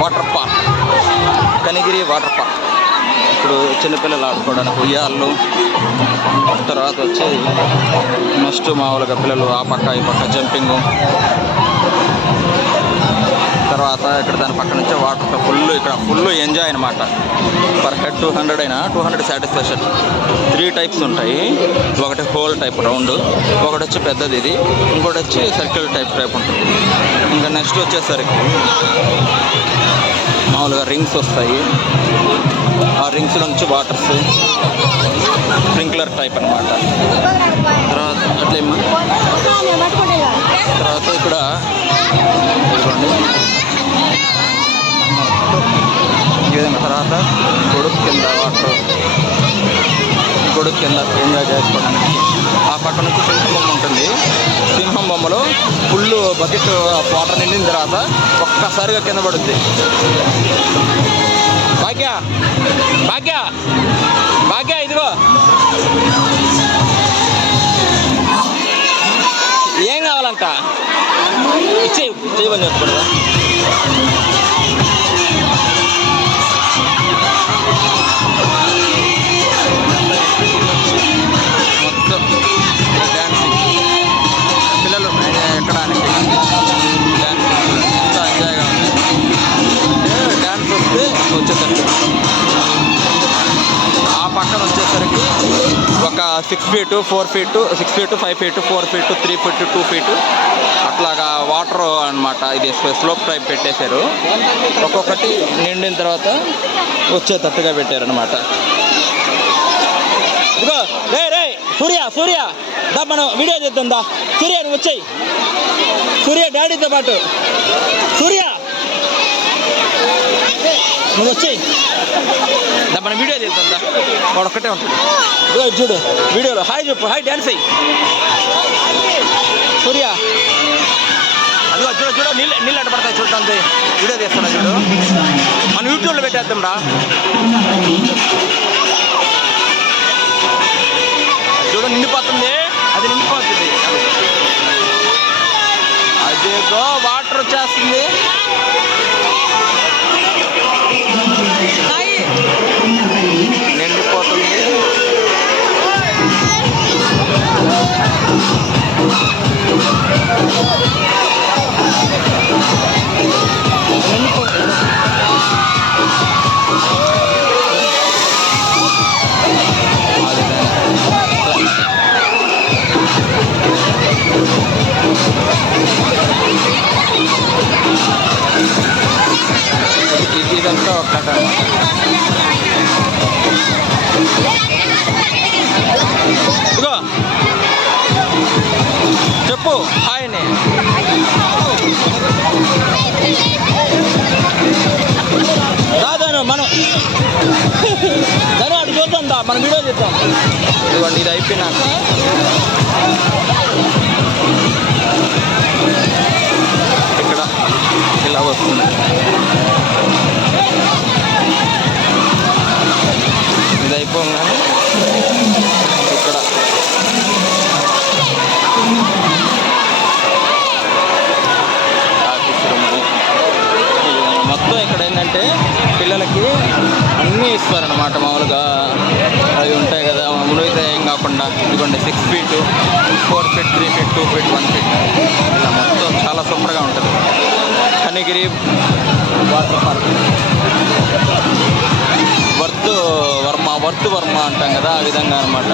Water park, Kanigiri water park. ఇప్పుడు చిన్నపిల్లలు ఆడుకోవడానికి ఉయ్యాళ్ళు, తర్వాత వచ్చి నెక్స్ట్ మామూలుగా పిల్లలు ఆ పక్క ఈ పక్క జంపింగ్, తర్వాత ఇక్కడ దాని పక్క నుంచే వాటర్ ఇక్కడ ఫుల్ ఎంజాయ్ అనమాట. పర్ హెడ్ 200 అయినా 200 సాటిస్ఫాక్షన్. 3 టైప్స్ ఉంటాయి. ఒకటి హోల్ టైప్ రౌండ్, ఒకటి వచ్చి పెద్దది ఇది, ఇంకోటి వచ్చి సర్కిల్ టైప్ ఉంటుంది. ఇంకా నెక్స్ట్ వచ్చేసరికి మామూలుగా రింగ్స్ వస్తాయి. ఆ రింగ్స్ నుంచి వాటర్స్ స్ప్రింక్లర్ టైప్ అనమాట. తర్వాత అట్లేమో తర్వాత ఇక్కడ చూడండి ఈ విధంగా. తర్వాత గొడుగు కింద వాటర్, గొడుగు కింద ఎంజాయ్ చేసుకోవడానికి. ఆ పక్క నుంచి సింహం బొమ్మ ఉంటుంది. సింహం బొమ్మలో ఫుల్ బకెట్ వాటర్ నిండిన తర్వాత ఒక్కసారిగా కింద పడుద్ది. భాగ్య భాగ్య భాగ్య ఇదిగో ఏం కావాలంట చేయమని చెప్పకూడదా? మొత్తం డ్యాన్సింగ్, పిల్లలు ఎక్కడానికి డ్యాన్సింగ్ ఎంత ఎంజాయ్గా ఉంది. డ్యాన్స్ వస్తే వచ్చేటట్టు. ఆ పక్కన వచ్చేసరికి ఒక 6 feet 4 feet 6 feet 5 feet 4 feet 3 feet 2 feet అట్లాగా వాటర్ అనమాట. ఇది స్లోప్ టైప్ పెట్టేశారు. ఒక్కొక్కటి నిండిన తర్వాత వచ్చేటట్టుగా పెట్టారనమాట. ఇదిగో రే రే సూర్య దా మనం వీడియో చేద్దాం. దా సూర్య నువ్వు వచ్చాయి. సూర్య డాడీతో పాటు సూర్య నువ్వు వచ్చాయి. దా మనం వీడియో చేద్దాం. దా వాడు ఒక్కటే ఉంటుంది. చూడు వీడియోలో హాయ్ చెప్పు, హాయ్ డ్యాన్స్ అయ్యి సూర్య. అదిగో చూడు నీళ్ళు అడ్డ పడతాయి చూడటానికి. వీడియో తీస్తున్నా చూడు, మనం యూట్యూబ్లో పెట్టేద్దాం రా. చూడు నిండిపోతుంది, అది నిండిపోతుంది. అదేగో వాటర్ వచ్చేస్తుంది. నిండిపోతుంది. ఇదంతా ఒక్కట. ఇదిగో చెప్పు హాయ్ అని. దాదాను మనం దాని అటు చూద్దాం. దా మనం వీడియో చేద్దాం. ఇదిగోండి ఇది అయిపోయినాక ఇక్కడ ఇలా వస్తుంది. ఇది అయిపోగానే ఇక్కడ మొత్తం ఇక్కడ ఏంటంటే పిల్లలకి అన్నీ ఇస్తారనమాట. మామూలుగా అవి ఉంటాయి కదా మునిగితే ఏం కాకుండా. ఇదిగోండి 6 feet 4 feet 3 feet 2 feet 1 feet ఇలా మొత్తం చాలా సూపర్గా ఉంటుంది. Kanigiri water park. Worth Varma అంటాం కదా, ఆ విధంగా అనమాట.